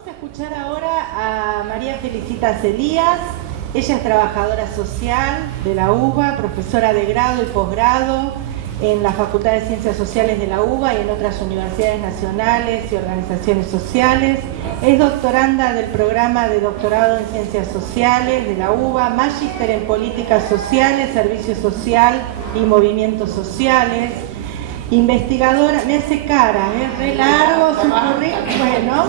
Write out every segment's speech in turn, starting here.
Vamos a escuchar ahora a María Felicitas Elías. Ella es trabajadora social de la UBA, profesora de grado y posgrado en la Facultad de Ciencias Sociales de la UBA y en otras universidades nacionales y organizaciones sociales. Es doctoranda del programa de doctorado en Ciencias Sociales de la UBA, magíster en Políticas Sociales, Servicio Social y Movimientos Sociales. Investigadora, me hace cara, es re largo su currículum, bueno,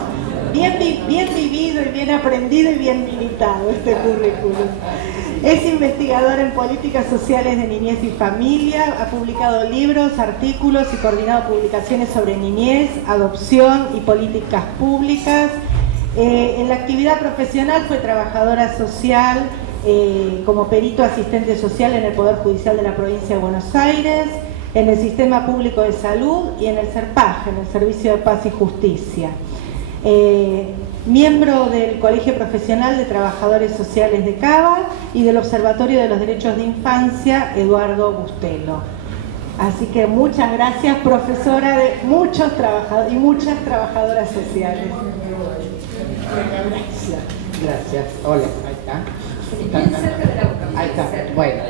bien vivido y bien aprendido y bien militado este currículum. Es investigadora en políticas sociales de niñez y familia, ha publicado libros, artículos y coordinado publicaciones sobre niñez, adopción y políticas públicas. En la actividad profesional fue trabajadora social como perito asistente social en el Poder Judicial de la Provincia de Buenos Aires, en el Sistema Público de Salud y en el SERPAJ, en el Servicio de Paz y Justicia. Miembro del Colegio Profesional de Trabajadores Sociales de Cava y del Observatorio de los Derechos de Infancia, Eduardo Bustelo. Así que muchas gracias, profesora de muchos trabajadores y muchas trabajadoras sociales. Gracias. Hola, ahí está. Ahí está. Bueno,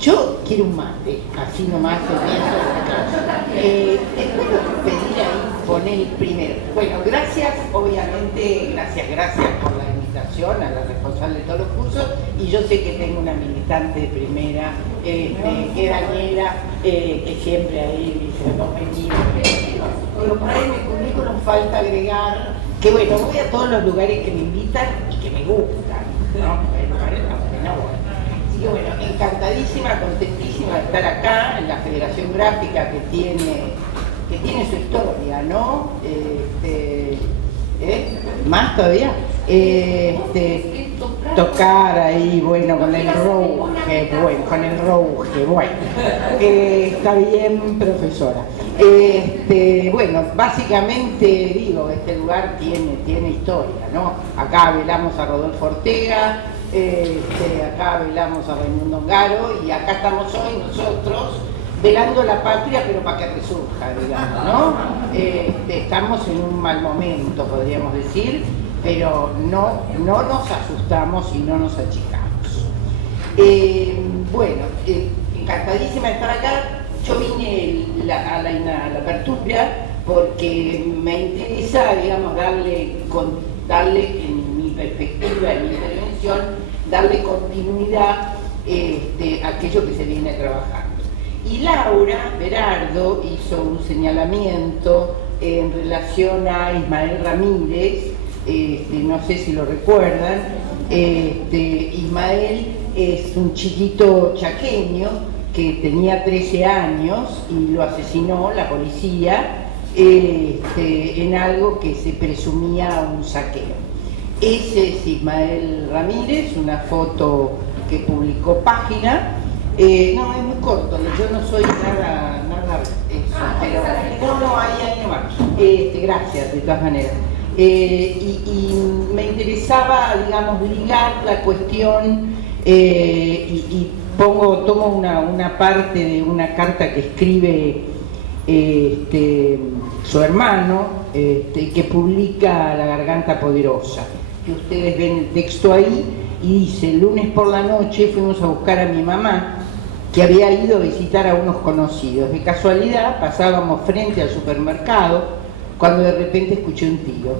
yo quiero un mate, así nomás comienzo. Te puedo pedir ahí, poner el primero. Bueno, gracias, obviamente, gracias por la invitación a la responsable de todos los cursos. Y yo sé que tengo una militante de primera, que es Daniela, que siempre ahí dice, no venimos. Pero por ahí en el currículum falta agregar que, bueno, voy a todos los lugares que me invitan y que me gustan, ¿no? Hay lugares donde no voy. Así que, bueno, encantadísima, contentísima de estar acá en la Federación Gráfica que tiene su historia, ¿no? Más todavía. Tocar ahí, bueno, con el rouge, bueno, está bien, profesora. Bueno, básicamente digo, este lugar tiene historia, ¿no? Acá velamos a Rodolfo Ortega, acá velamos a Raimundo Ongaro y acá estamos hoy nosotros velando la patria, pero para que resurja, digamos, ¿no? Estamos en un mal momento, podríamos decir, pero no nos asustamos y no nos achicamos. Bueno, encantadísima de estar acá. Yo vine a la apertura porque me interesa, digamos, darle en mi perspectiva, en mi intervención, darle continuidad a aquello que se viene trabajando. Y Laura Berardo hizo un señalamiento en relación a Ismael Ramírez, no sé si lo recuerdan. Ismael es un chiquito chaqueño que tenía 13 años y lo asesinó la policía en algo que se presumía un saqueo. Ese es Ismael Ramírez, una foto que publicó Página. No, es muy corto, yo no soy nada eso, pero no, ahí nomás. Gracias, de todas maneras. Y me interesaba, digamos, ligar la cuestión y tomo una parte de una carta que escribe su hermano, que publica La Garganta Poderosa, que ustedes ven el texto ahí, y dice: el lunes por la noche fuimos a buscar a mi mamá, que había ido a visitar a unos conocidos. De casualidad pasábamos frente al supermercado cuando de repente escuché un tiro.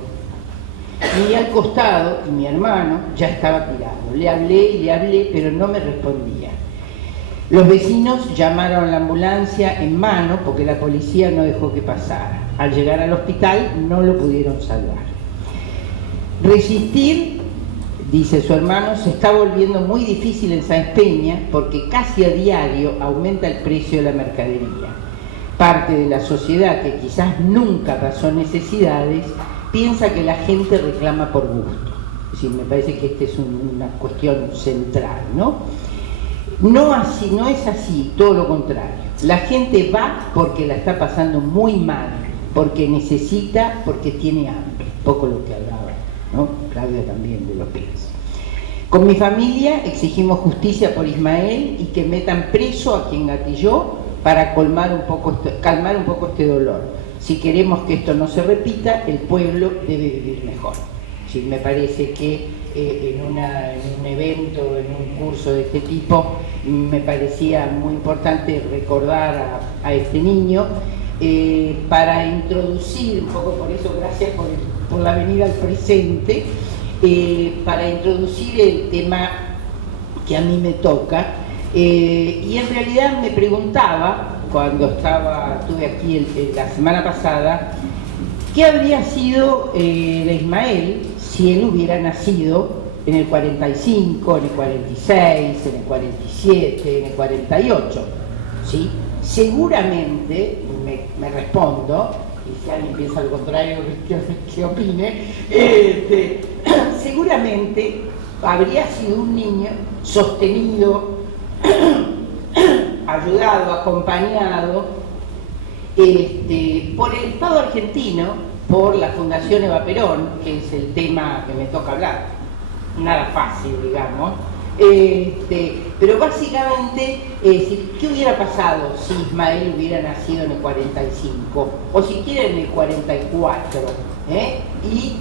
Miré al costado y mi hermano ya estaba tirado. Le hablé, pero no me respondía. Los vecinos llamaron a la ambulancia en mano porque la policía no dejó que pasara. Al llegar al hospital no lo pudieron salvar. Resistir, dice su hermano, se está volviendo muy difícil en Sáenz Peña porque casi a diario aumenta el precio de la mercadería. Parte de la sociedad que quizás nunca pasó necesidades piensa que la gente reclama por gusto. Es decir, me parece que esta es una cuestión central, ¿no? No es así, todo lo contrario. La gente va porque la está pasando muy mal, porque necesita, porque tiene hambre. Poco lo que hablaba, ¿no? Claudia también de los Pérez. Con mi familia exigimos justicia por Ismael y que metan preso a quien gatilló para calmar un poco este dolor. si queremos que esto no se repita, el pueblo debe vivir mejor. Sí, me parece que en un evento, en un curso de este tipo, me parecía muy importante recordar a este niño para introducir, un poco por eso, gracias por la venida al presente, para introducir el tema que a mí me toca. Y en realidad me preguntaba, cuando estuve aquí la semana pasada, ¿qué habría sido de Ismael si él hubiera nacido en el 45, en el 46, en el 47, en el 48? ¿Sí? Seguramente, me respondo, y si alguien piensa lo contrario, que opine, seguramente habría sido un niño sostenido, ayudado, acompañado por el Estado argentino, por la Fundación Eva Perón, que es el tema que me toca hablar. Nada fácil, digamos. Pero básicamente, ¿qué hubiera pasado si Ismael hubiera nacido en el 45? O siquiera en el 44. Y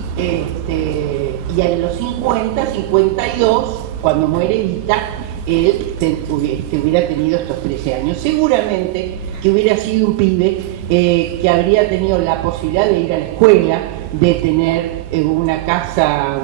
a los 50, 52, cuando muere Evita, él hubiera tenido estos 13 años. Seguramente que hubiera sido un pibe que habría tenido la posibilidad de ir a la escuela, de tener una casa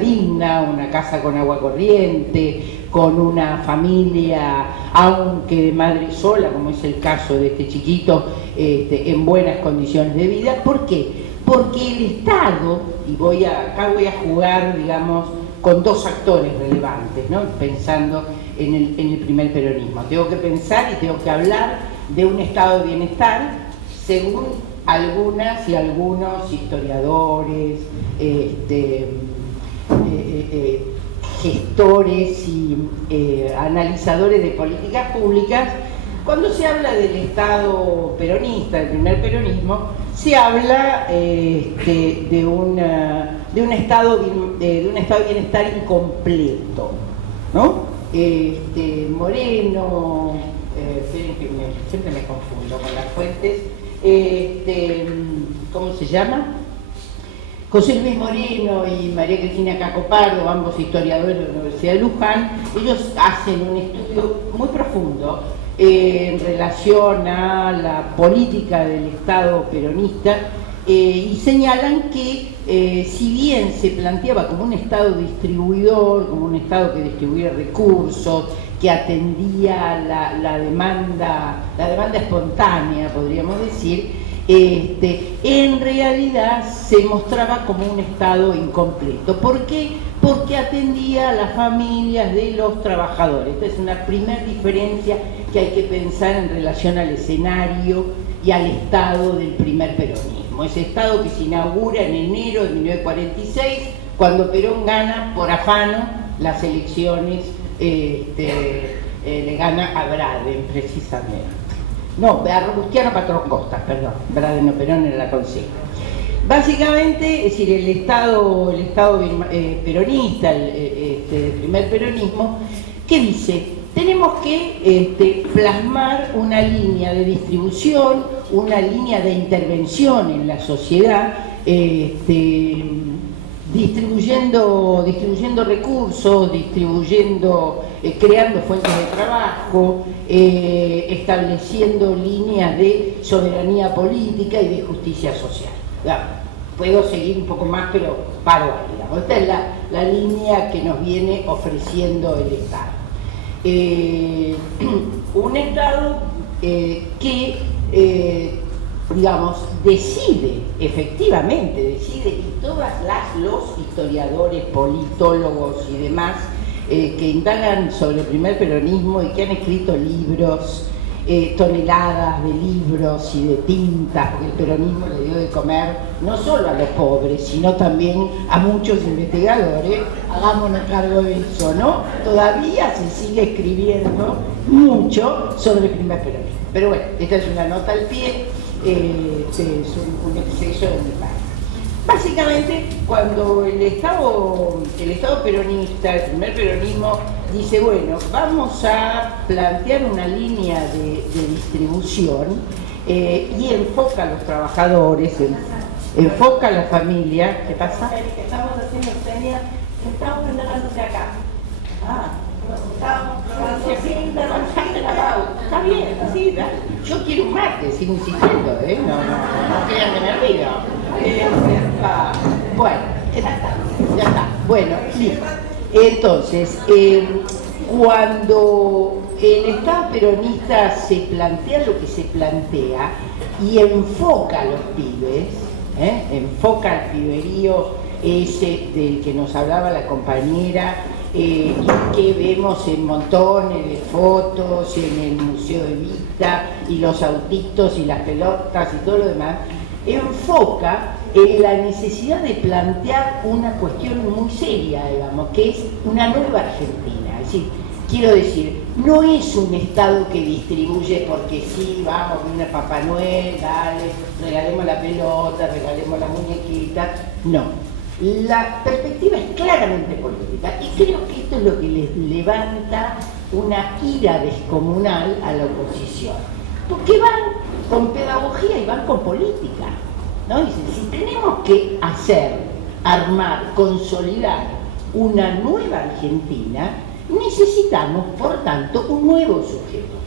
digna, una casa con agua corriente, con una familia, aunque de madre sola, como es el caso de este chiquito, en buenas condiciones de vida. ¿Por qué? Porque el Estado, y acá voy a jugar, digamos, con dos actores relevantes, ¿no? Pensando en el primer peronismo. Tengo que pensar y tengo que hablar de un estado de bienestar según algunas y algunos historiadores, gestores y analizadores de políticas públicas. Cuando se habla del Estado peronista, del primer peronismo, se habla de un estado de bienestar incompleto, ¿no? Moreno, siempre me confundo con las fuentes, ¿cómo se llama? José Luis Moreno y María Cristina Caco Pardo, ambos historiadores de la Universidad de Luján, ellos hacen un estudio muy profundo en relación a la política del Estado peronista y señalan que si bien se planteaba como un Estado distribuidor, como un Estado que distribuía recursos, que atendía la demanda espontánea, podríamos decir, en realidad se mostraba como un Estado incompleto. ¿Por qué? Porque atendía a las familias de los trabajadores. Esta es una primera diferencia que hay que pensar en relación al escenario y al Estado del primer peronismo. Ese Estado que se inaugura en enero de 1946, cuando Perón gana por afano las elecciones, le gana a Braden, precisamente. No, a Robustiano Patrón Costas, perdón. Braden no, Perón era la consigna. Básicamente, es decir, el Estado peronista, el primer peronismo, ¿qué dice? Tenemos que plasmar una línea de distribución, una línea de intervención en la sociedad, distribuyendo recursos, creando fuentes de trabajo, estableciendo líneas de soberanía política y de justicia social. Puedo seguir un poco más, pero paro ahí, digamos. Esta es la línea que nos viene ofreciendo el Estado. Un Estado que, digamos, decide, y los historiadores, politólogos y demás que indagan sobre el primer peronismo y que han escrito libros, toneladas de libros y de tintas, porque el peronismo le dio de comer no solo a los pobres, sino también a muchos investigadores. Hagámonos cargo de eso, ¿no? Todavía se sigue escribiendo mucho sobre el primer peronismo. Pero bueno, esta es una nota al pie, es un exceso de mi parte. Básicamente, cuando el Estado peronista, el primer peronismo, dice, bueno, vamos a plantear una línea de distribución, y enfoca a los trabajadores, enfoca a la familia. ¿Qué pasa? Que estamos haciendo señas, estamos presentándose acá. Estamos Está bien, sí, ¿verdad? Yo quiero un mate, sigo insistiendo, no crean que me olvido. Bueno, ya está. Bueno, listo. Entonces, cuando el Estado peronista se plantea lo que se plantea y enfoca a los pibes, enfoca al piberío ese del que nos hablaba la compañera, y que vemos en montones de fotos en el Museo de Vista, y los autitos y las pelotas y todo lo demás, enfoca en la necesidad de plantear una cuestión muy seria, digamos, que es una nueva Argentina. Es decir, quiero decir, no es un Estado que distribuye porque sí, vamos, viene Papá Noel, dale, regalemos la pelota, regalemos la muñequita. No. La perspectiva es claramente política y creo que esto es lo que les levanta una ira descomunal a la oposición. Porque van con pedagogía y van con política, ¿no? Dicen, si tenemos que armar, consolidar una nueva Argentina, necesitamos, por tanto, un nuevo sujeto,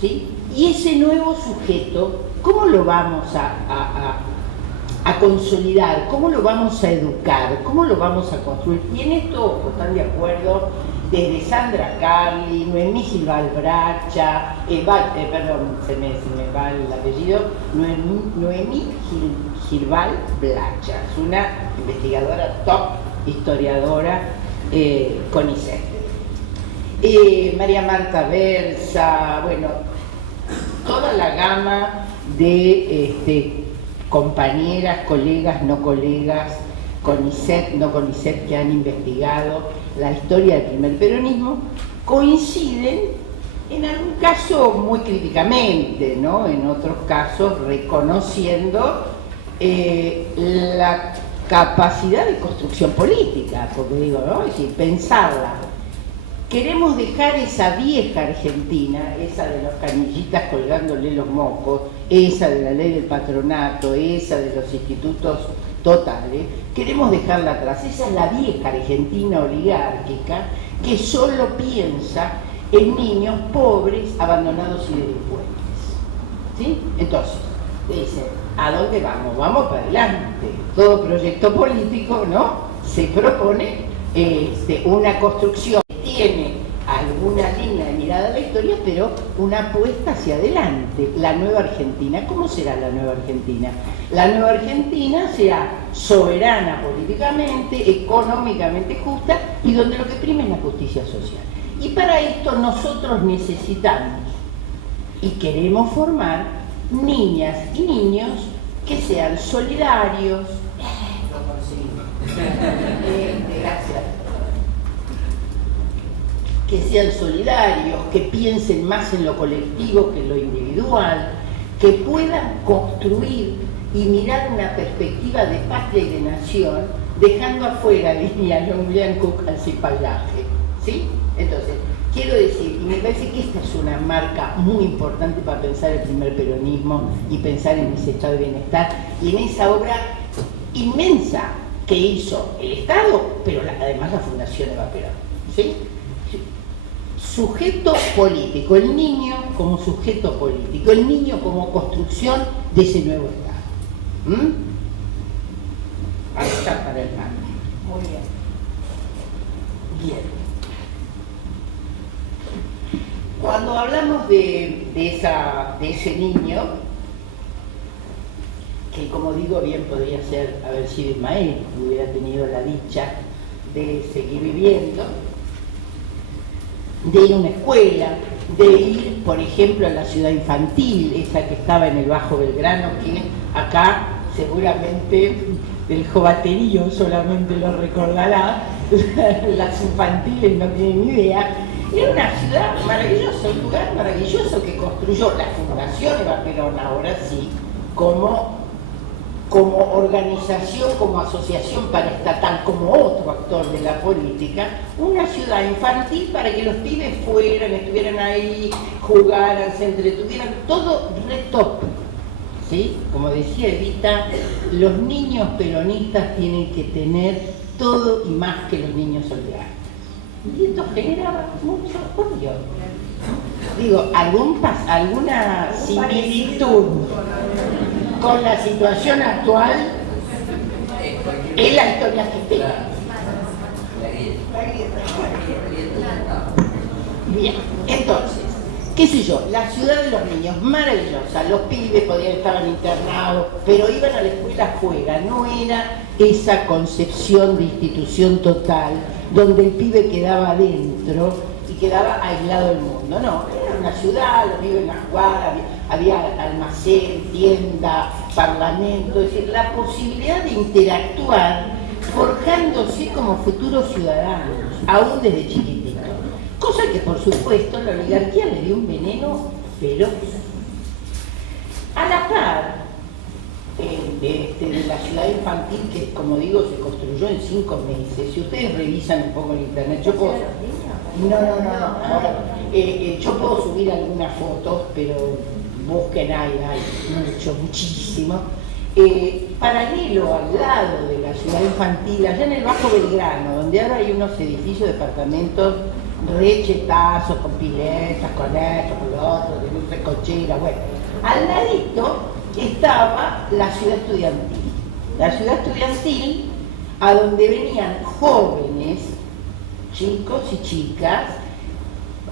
¿sí? Y ese nuevo sujeto, ¿cómo lo vamos a consolidar? ¿Cómo lo vamos a educar? ¿Cómo lo vamos a construir? Y en esto están de acuerdo desde Sandra Carli, Noemí Girbal Bracha, perdón, se me va el apellido, Noemí Girbal Bracha, es una investigadora top, historiadora, CONICET. María Marta Versa, bueno, toda la gama de compañeras, colegas, no colegas, CONICET, no CONICET, que han investigado la historia del primer peronismo, coinciden en algún caso muy críticamente, ¿no? En otros casos reconociendo la capacidad de construcción política, porque digo, ¿no? Es decir, pensarla. Queremos dejar esa vieja Argentina, esa de los canillitas colgándole los mocos, esa de la ley del patronato, esa de los institutos totales, queremos dejarla atrás. Esa es la vieja Argentina oligárquica que solo piensa en niños pobres, abandonados y delincuentes, ¿sí? Entonces, dicen, ¿a dónde vamos? Vamos para adelante. Todo proyecto político, ¿no?, se propone una construcción que tiene alguna línea de mirada a la historia, pero una apuesta hacia adelante. La nueva Argentina, ¿cómo será la nueva Argentina? La nueva Argentina será soberana políticamente, económicamente justa y donde lo que prime es la justicia social. Y para esto nosotros necesitamos y queremos formar niñas y niños que sean solidarios. Lo conseguimos. Gracias. Que sean solidarios, que piensen más en lo colectivo que en lo individual, que puedan construir y mirar una perspectiva de patria y de nación, dejando afuera, diría John William Cook, al cipallaje, ¿sí? Entonces, quiero decir, y me parece que esta es una marca muy importante para pensar el primer peronismo y pensar en ese estado de bienestar y en esa obra inmensa que hizo el Estado, pero además la Fundación Eva Perón, ¿sí? Sujeto político, el niño como sujeto político, el niño como construcción de ese nuevo Estado. Allá para el cambio. Muy bien. Bien. Cuando hablamos de ese niño, que como digo bien podría haber sido Ismael, que hubiera tenido la dicha de seguir viviendo, de ir a una escuela, de ir, por ejemplo, a la ciudad infantil, esa que estaba en el Bajo Belgrano, que acá seguramente el jovaterío solamente lo recordará, las infantiles no tienen ni idea. Era una ciudad maravillosa, un lugar maravilloso que construyó la Fundación Eva Perón, ahora sí, como como organización, como asociación paraestatal, como otro actor de la política, una ciudad infantil para que los pibes fueran, estuvieran ahí, jugaran, se entretuvieran, todo re top, ¿sí? Como decía Evita, los niños peronistas tienen que tener todo y más que los niños soldados. Y esto generaba mucho odio. Digo, alguna similitud con la situación actual es la historia argentina. Bien, entonces, qué sé yo, la ciudad de los niños, maravillosa, los pibes podían estar internados, pero iban a la escuela afuera, no era esa concepción de institución total, donde el pibe quedaba adentro y quedaba aislado del mundo, no, era una ciudad, los pibes en las cuadras, había almacén, tienda, parlamento, es decir, la posibilidad de interactuar forjándose como futuros ciudadanos, aún desde chiquititos. Cosa que por supuesto la oligarquía le dio un veneno feroz. A la par de la ciudad infantil, que como digo se construyó en 5 meses, si ustedes revisan un poco en internet, yo puedo... yo puedo subir algunas fotos, pero busquen, hay muchísimo. Paralelo al lado de la ciudad infantil, allá en el Bajo Belgrano, donde ahora hay unos edificios, departamentos rechetazos, con piletas, con esto, con lo otro, de luces cocheras, bueno. Al ladito estaba la ciudad estudiantil. La ciudad estudiantil a donde venían jóvenes, chicos y chicas,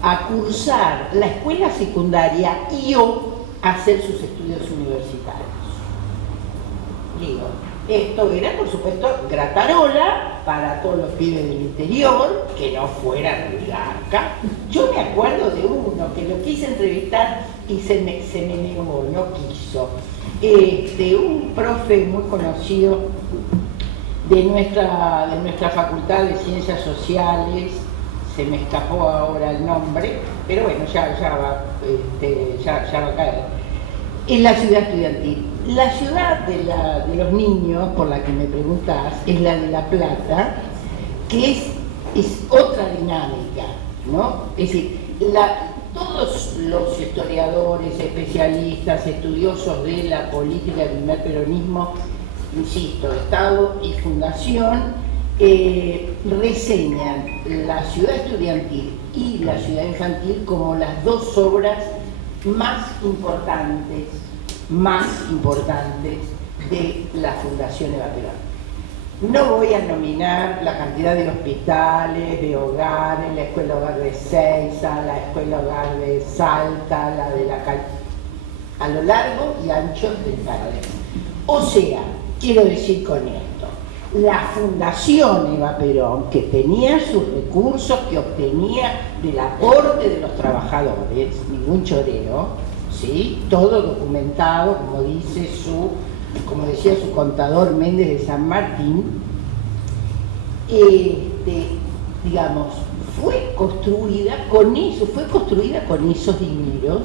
a cursar la escuela secundaria y o hacer sus estudios universitarios. Digo, esto era, por supuesto, gratarola para todos los pibes del interior, que no fueran oligarca. Yo me acuerdo de uno que lo quise entrevistar y se me negó, no quiso. Un profe muy conocido de nuestra Facultad de Ciencias Sociales, se me escapó ahora el nombre, pero bueno, ya va a caer. Es la ciudad estudiantil. La ciudad de los niños, por la que me preguntás, es la de La Plata, que es otra dinámica, ¿no? Es decir, todos los historiadores, especialistas, estudiosos de la política del primer peronismo, insisto, Estado y Fundación, reseñan la ciudad estudiantil y la ciudad infantil como las dos obras más importantes de la Fundación Eva Perón. No voy a nominar la cantidad de hospitales, de hogares, la escuela hogar de Seiza, la escuela hogar de Salta, la de la a lo largo y ancho del país. O sea, quiero decir con esto, la Fundación Eva Perón, que tenía sus recursos, que obtenía del aporte de los trabajadores, ningún choreo, ¿sí? Todo documentado, como decía su contador Méndez de San Martín, digamos, fue construida con esos dineros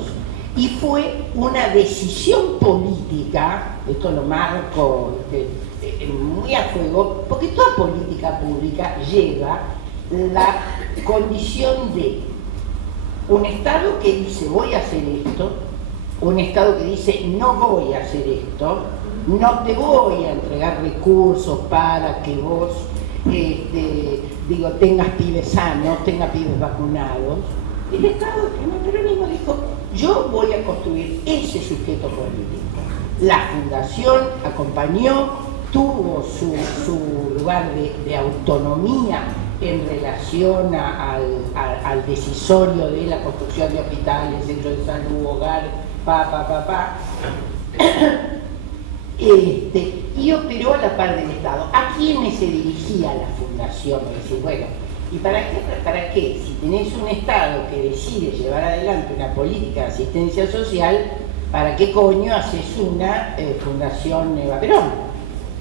y fue una decisión política, esto lo marco muy a fuego, porque toda política pública lleva la condición de un Estado que dice voy a hacer esto, un Estado que dice no voy a hacer esto, no te voy a entregar recursos para que vos tengas pibes sanos, tengas pibes vacunados. El Estado del primer peronismo dijo, yo voy a construir ese sujeto político. La Fundación acompañó, tuvo su lugar de autonomía en relación al decisorio de la construcción de hospitales, centros de salud, hogares, y operó a la par del Estado. ¿A quiénes se dirigía la Fundación? Es decir, bueno, ¿y para qué? Si tenés un Estado que decide llevar adelante una política de asistencia social, ¿para qué coño haces una Fundación Eva Perón?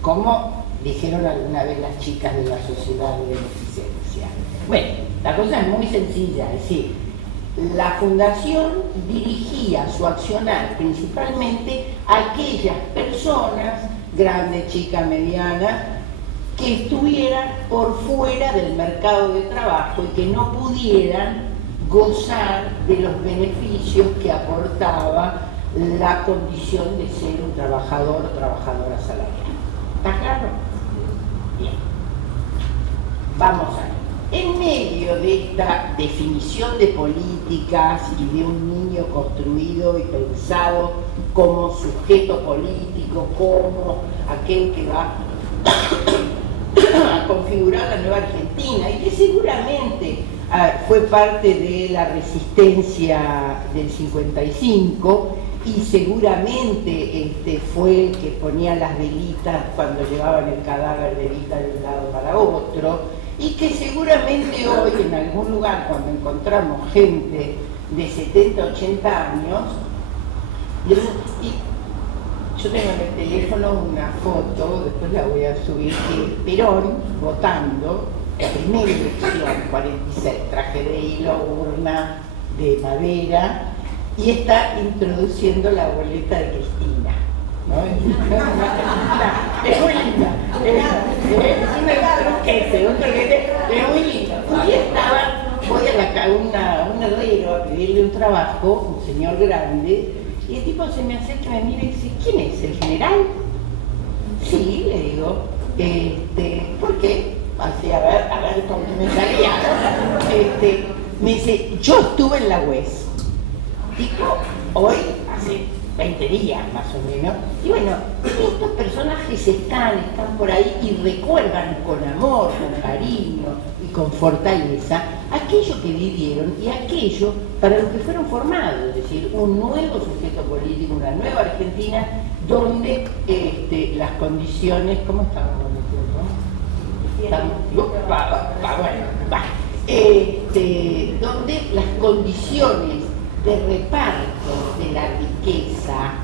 Como dijeron alguna vez las chicas de la Sociedad de Beneficencia. Bueno, la cosa es muy sencilla, es decir, la Fundación dirigía su accionar principalmente a aquellas personas grande, chica, mediana, que estuvieran por fuera del mercado de trabajo y que no pudieran gozar de los beneficios que aportaba la condición de ser un trabajador o trabajadora asalariada. ¿Está claro? Bien. Vamos a ver. En medio de esta definición de políticas y de un niño construido y pensado como sujeto político, como aquel que va a configurar la nueva Argentina y que seguramente fue parte de la resistencia del 55 y seguramente fue el que ponía las velitas cuando llevaban el cadáver de Evita de un lado para otro, y que seguramente hoy en algún lugar cuando encontramos gente de 70, 80 años, y yo tengo en el teléfono una foto, después la voy a subir, que Perón votando la primera elección, 46, traje de hilo, urna de madera, y está introduciendo la boleta de Cristina, ¿no? Es muy linda, un truquete, es muy linda. Un día voy a un herrero a pedirle un trabajo, un señor grande, y el tipo se me acerca, me mira y dice, ¿quién es? ¿El general? Sí, le digo, ¿por qué? Así, a ver cómo me salía, ¿no? Me dice, yo estuve en la UES. Dijo, hoy, hace 20 días más o menos, y bueno, estos personajes están por ahí y recuerdan con amor, con cariño y con fortaleza aquello que vivieron y aquello para lo que fueron formados, es decir, un nuevo sujeto político, una nueva Argentina, donde las condiciones, ¿cómo estábamos en el tiempo? Donde las condiciones de reparto de la riqueza,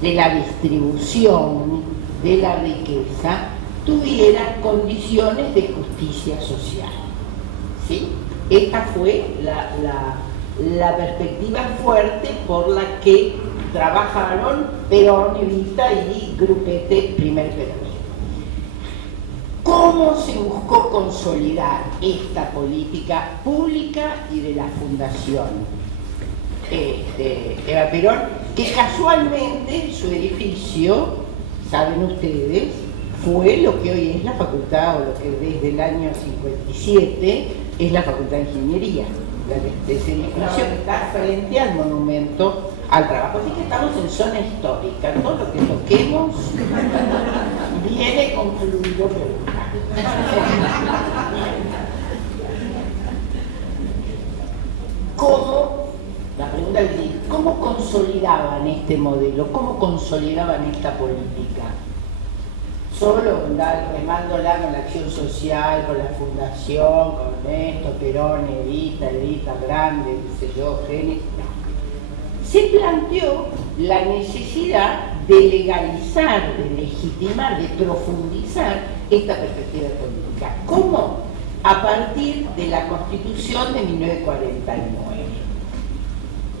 de la distribución de la riqueza, tuvieran condiciones de justicia social. ¿Sí? Esta fue la perspectiva fuerte por la que trabajaron Perón, Evita y grupete primer peronismo. ¿Cómo se buscó consolidar esta política pública y de la fundación? Eva Perón, que casualmente su edificio, saben ustedes, fue lo que hoy es la facultad, o lo que desde el año 57 es la Facultad de Ingeniería. Ese edificio que está frente al monumento al trabajo. Así que estamos en zona histórica. Todo lo que toquemos viene concluido por acá. La pregunta es, ¿cómo consolidaban este modelo? ¿Cómo consolidaban esta política? Solo remándola con la acción social, con la fundación, con esto, Perón, Evita Grande, qué sé yo, Gene. Se planteó la necesidad de legalizar, de legitimar, de profundizar esta perspectiva política. ¿Cómo? A partir de la Constitución de 1949.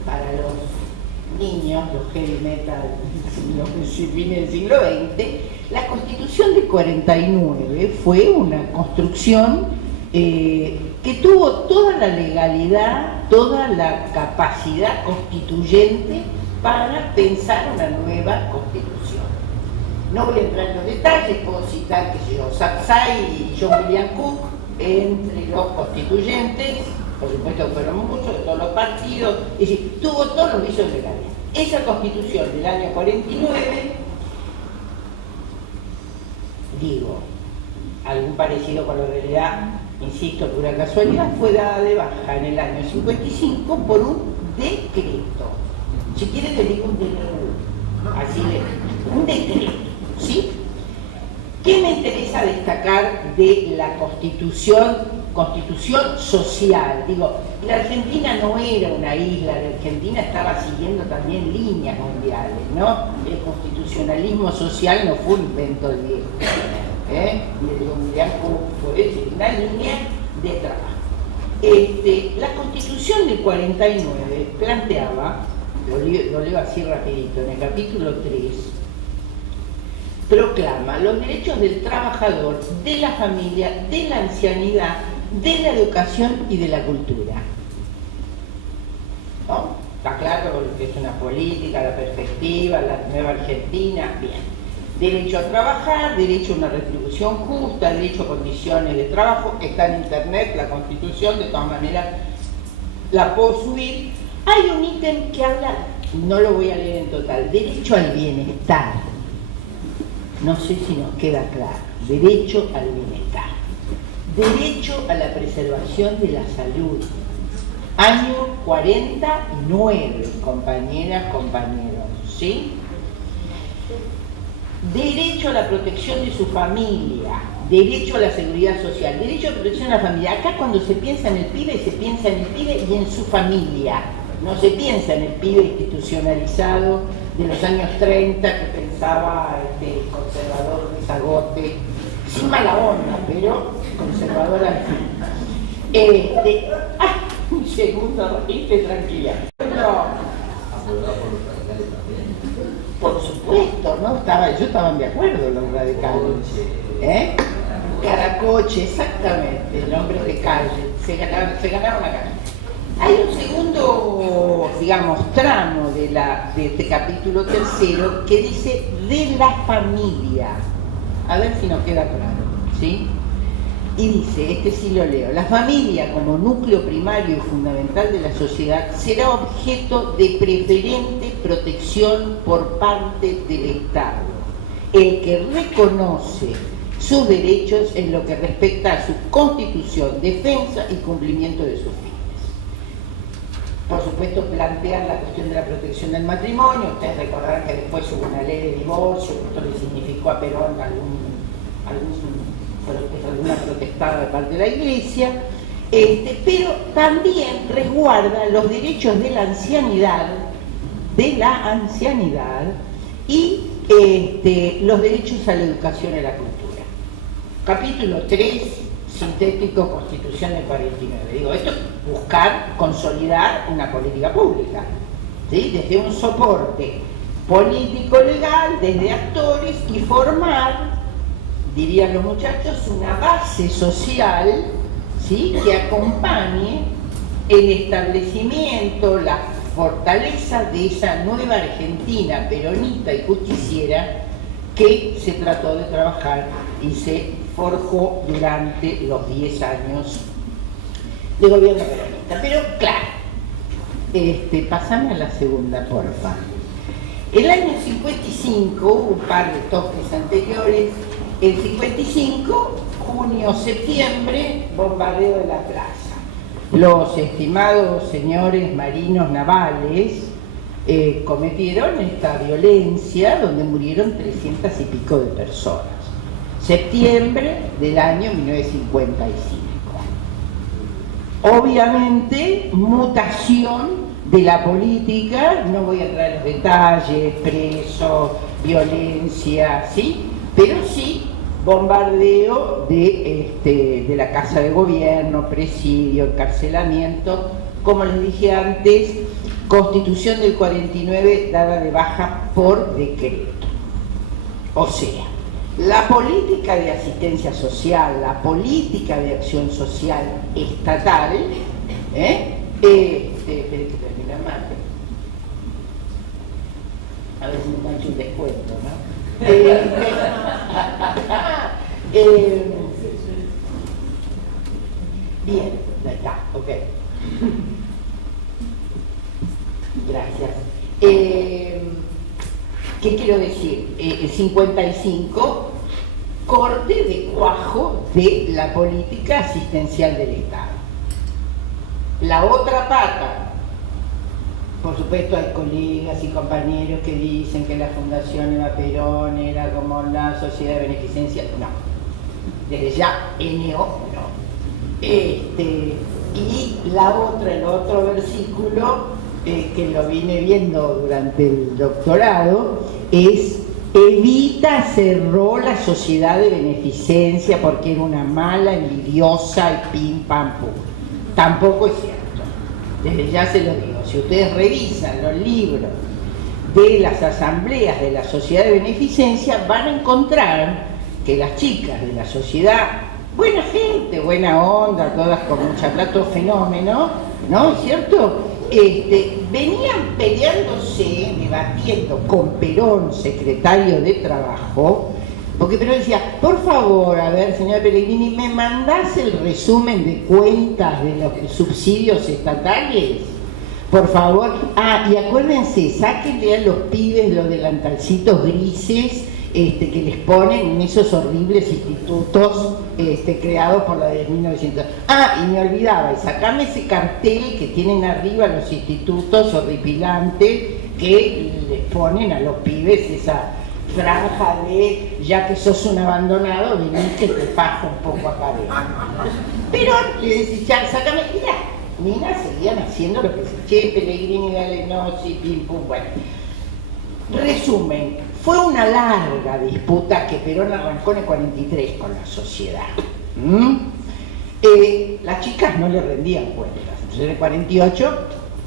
Para los niños, los heavy metal, los fines del siglo XX, la Constitución de 49 fue una construcción que tuvo toda la legalidad, toda la capacidad constituyente para pensar una nueva Constitución. No voy a entrar en los detalles, puedo citar, qué sé yo, Saxay y John William Cook, entre los constituyentes, por supuesto que fueron muchos, de todos los partidos, es decir, tuvo todos los vicios legales. Esa Constitución del año 49, digo, algún parecido con la realidad, insisto, pura casualidad, fue dada de baja en el año 55 por un decreto. Si quieren les digo un decreto, así de, un decreto, ¿sí? ¿Qué me interesa destacar de la Constitución social? Digo, la Argentina no era una isla, la Argentina estaba siguiendo también líneas mundiales, ¿no? El constitucionalismo social no fue un invento de viejo, fue una línea de trabajo. La Constitución del 49 planteaba, lo leo así rapidito, en el capítulo 3, proclama los derechos del trabajador, de la familia, de la ancianidad, de la educación y de la cultura. ¿No? Está claro lo que es una política, la perspectiva, la nueva Argentina, bien. Derecho a trabajar, derecho a una retribución justa, derecho a condiciones de trabajo, está en internet, la Constitución, de todas maneras la puedo subir. Hay un ítem que habla, no lo voy a leer en total, derecho al bienestar. No sé si nos queda claro, derecho al bienestar. Derecho a la preservación de la salud. Año 49, compañeras, compañeros, ¿sí? Derecho a la protección de su familia, derecho a la seguridad social, derecho a la protección de la familia. Acá cuando se piensa en el pibe, se piensa en el pibe y en su familia. No se piensa en el pibe institucionalizado de los años 30 que pensaba el conservador de Zagote, sin mala onda, pero conservador al fin. Un segundo, tranquila. No. Por supuesto, ¿no? Ellos estaban de acuerdo los radicales. Caracoche, exactamente, nombres de calle, se ganaron la calle. Hay un segundo, digamos, tramo de este capítulo tercero que dice de la familia. A ver si nos queda claro, ¿sí? Y dice, sí lo leo, la familia como núcleo primario y fundamental de la sociedad será objeto de preferente protección por parte del Estado, el que reconoce sus derechos en lo que respecta a su constitución, defensa y cumplimiento de sus fines. Por supuesto, plantean la cuestión de la protección del matrimonio. Ustedes recordarán que después hubo una ley de divorcio, esto le significó a Perón alguna protestada de parte de la Iglesia, pero también resguarda los derechos de la ancianidad y los derechos a la educación y la cultura. Capítulo 3, sintético, Constitución del 49. Digo, esto es buscar consolidar una política pública, ¿sí? Desde un soporte político-legal, desde actores, y formar, dirían los muchachos, una base social, ¿sí?, que acompañe el establecimiento, la fortaleza de esa nueva Argentina peronista y justiciera que se trató de trabajar y se forjó durante los 10 años de gobierno peronista. Pero claro, pasame a la segunda, porfa. El año 55, un par de toques anteriores, el 55, junio, septiembre, bombardeo de la plaza. Los estimados señores marinos navales cometieron esta violencia donde murieron 300 y pico de personas. Septiembre del año 1955. Obviamente, mutación de la política, no voy a entrar en los detalles, presos, violencia, ¿sí? Pero sí bombardeo de la Casa de Gobierno, presidio, encarcelamiento, como les dije antes, Constitución del 49 dada de baja por decreto. O sea, la política de asistencia social, la política de acción social estatal, esperen que termine el mate. A ver si me han hecho un descuento, ¿no? Bien, ya está, ok. Gracias. ¿Qué quiero decir? El 55, corte de cuajo de la política asistencial del Estado. La otra pata, por supuesto hay colegas y compañeros que dicen que la Fundación Eva Perón era como la sociedad de beneficencia. No, desde ya, NO, no. Y la otra, el otro versículo, que lo vine viendo durante el doctorado, es: Evita cerró la sociedad de beneficencia porque era una mala, envidiosa y pim pam pum. Tampoco es cierto. Desde ya se lo digo, si ustedes revisan los libros de las asambleas de la sociedad de beneficencia, van a encontrar que las chicas de la sociedad, buena gente, buena onda, todas con mucha plata, todo fenómeno, ¿no es cierto? Venían peleándose, debatiendo con Perón, secretario de Trabajo, porque Perón decía, por favor, a ver, señora Pellegrini, ¿me mandás el resumen de cuentas de los subsidios estatales? Por favor. Y acuérdense, sáquenle a los pibes los delantalcitos grises que les ponen en esos horribles institutos creados por la de 1900. Y me olvidaba, y sacame ese cartel que tienen arriba los institutos horripilantes que les ponen a los pibes esa franja de, ya que sos un abandonado, vení que te fajo un poco acá adentro. Pero le decía, sácame, mira, minas seguían haciendo lo que se, che, Pellegrini, dale, no, sí, pim, pum, bueno. Resumen, fue una larga disputa que Perón arrancó en el 43 con la sociedad. Las chicas no le rendían cuentas. Entonces en el 48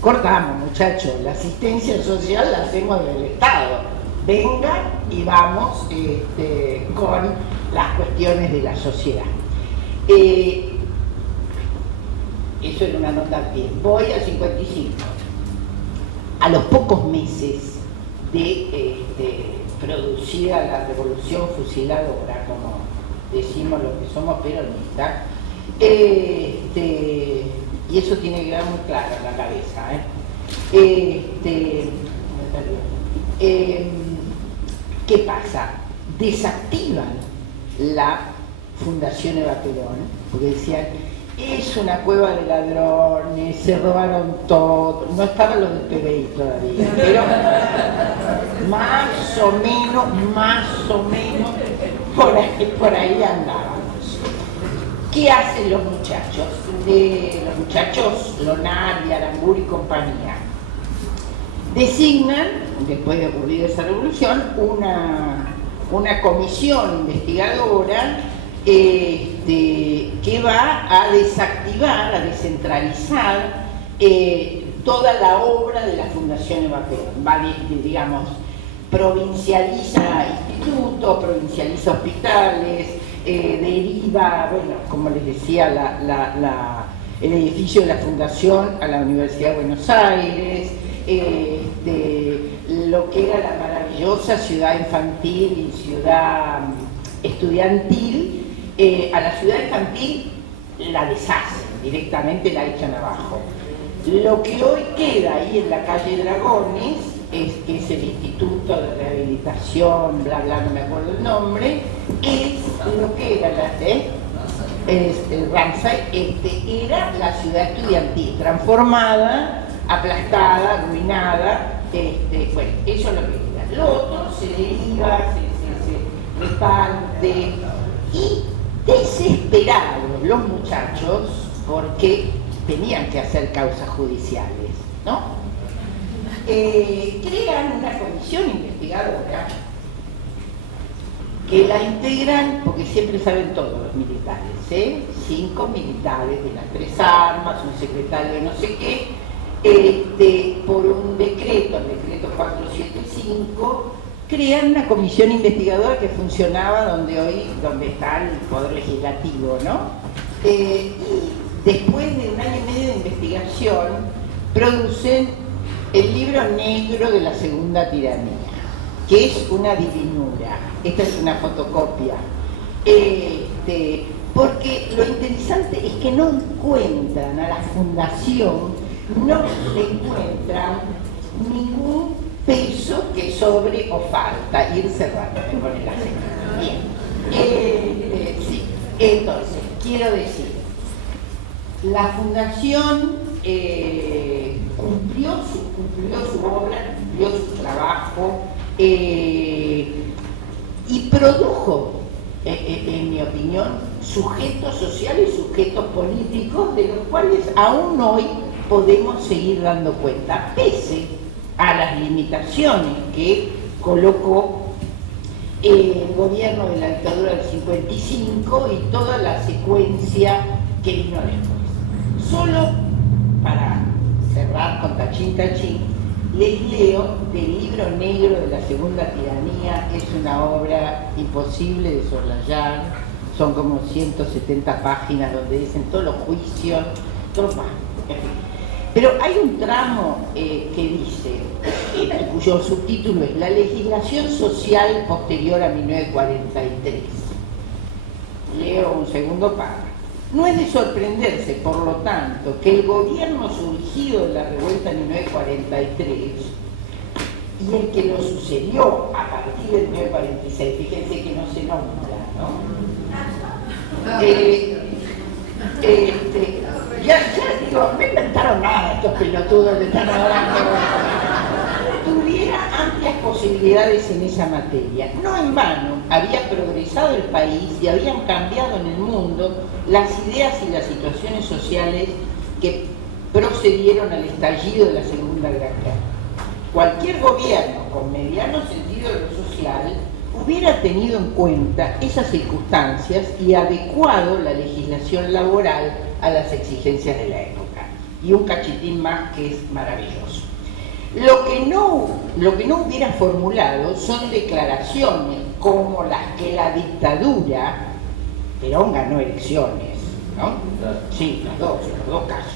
cortamos, muchachos, la asistencia social la hacemos del Estado. Venga y vamos con las cuestiones de la sociedad. Eso era una nota al pie. Voy al 55. A los pocos meses de producida la revolución fusiladora, como decimos los que somos peronistas, y eso tiene que quedar muy claro en la cabeza. ¿Qué pasa? Desactivan la Fundación Eva Perón, porque decían, es una cueva de ladrones, se robaron todo, no estaban los del PBI todavía, pero más o menos, por ahí andábamos. ¿Qué hacen los muchachos? Los muchachos Lonari, Aramburu y compañía designan, después de ocurrir esa revolución, una comisión investigadora que va a desactivar, a descentralizar toda la obra de la Fundación Eva Perón. Va, digamos, provincializa institutos, provincializa hospitales, deriva, bueno, como les decía, el edificio de la Fundación a la Universidad de Buenos Aires, lo que era la maravillosa ciudad infantil y ciudad estudiantil, a la ciudad infantil la deshacen, directamente la echan abajo. Lo que hoy queda ahí en la calle Dragones es el Instituto de Rehabilitación, bla bla, no me acuerdo el nombre, es lo que era el Ramsay, era la ciudad estudiantil, transformada, aplastada, arruinada, bueno, eso es lo que queda. Lo otro se deriva, se reparte, y desesperados los muchachos porque tenían que hacer causas judiciales, ¿no? Crean una comisión investigadora que la integran, porque siempre saben todos los militares, 5 militares de las 3 armas, un secretario de no sé qué, por un decreto, el decreto 475, crean una comisión investigadora que funcionaba donde está el Poder Legislativo, ¿no? Y después de 1 año y medio de investigación, producen el libro negro de la segunda tiranía, que es una divinura. Esta es una fotocopia. Porque lo interesante es que no encuentran a la fundación, no le encuentran ningún peso que sobre o falta. Ir cerrando, me pone la señal. Bien. Sí. Entonces, quiero decir, la fundación cumplió su obra, cumplió su trabajo y produjo, en mi opinión, sujetos sociales y sujetos políticos de los cuales aún hoy podemos seguir dando cuenta, pese a las limitaciones que colocó el gobierno de la dictadura del 55 y toda la secuencia que vino después. Solo para cerrar con tachín, Les leo del Libro Negro de la Segunda Tiranía. Es una obra imposible de soslayar, son como 170 páginas donde dicen todos los juicios, todo más, en fin. Pero hay un tramo que dice, cuyo subtítulo es La legislación social posterior a 1943. Leo un segundo párrafo. No es de sorprenderse, por lo tanto, que el gobierno surgido de la revuelta de 1943 y el que lo sucedió a partir del 1946, fíjense que no se nombra, ¿no? Ya digo, no inventaron nada estos pelotudos que están hablando. Tuviera amplias posibilidades en esa materia. No en vano había progresado el país y habían cambiado en el mundo las ideas y las situaciones sociales que procedieron al estallido de la Segunda Gran Guerra. Cualquier gobierno con mediano sentido de lo social hubiera tenido en cuenta esas circunstancias y adecuado la legislación laboral a las exigencias de la época. Y un cachitín más que es maravilloso. Lo que no hubiera formulado son declaraciones como las que la dictadura, Perón ganó elecciones, ¿no? Sí, los dos casos.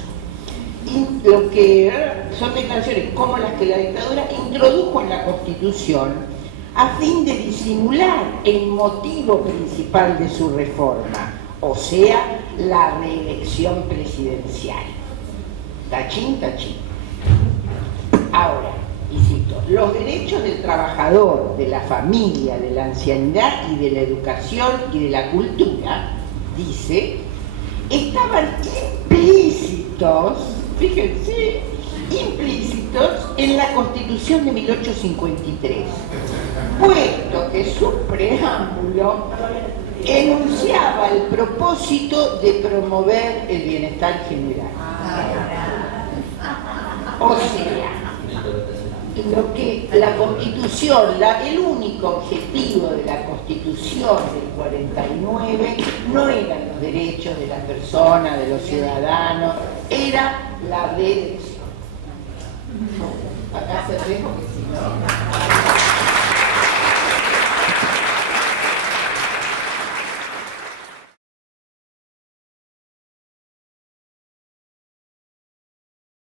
Y lo que son declaraciones como las que la dictadura introdujo en la Constitución a fin de disimular el motivo principal de su reforma, o sea, la reelección presidencial. Tachín, tachín. Ahora, insisto, los derechos del trabajador, de la familia, de la ancianidad y de la educación y de la cultura, dice, estaban implícitos, fíjense, implícitos en la Constitución de 1853, puesto que su preámbulo enunciaba el propósito de promover el bienestar general. O sea, lo que la Constitución, el único objetivo de la Constitución del 49 no eran los derechos de las personas, de los ciudadanos, era la reelección. Acá se ve porque si no...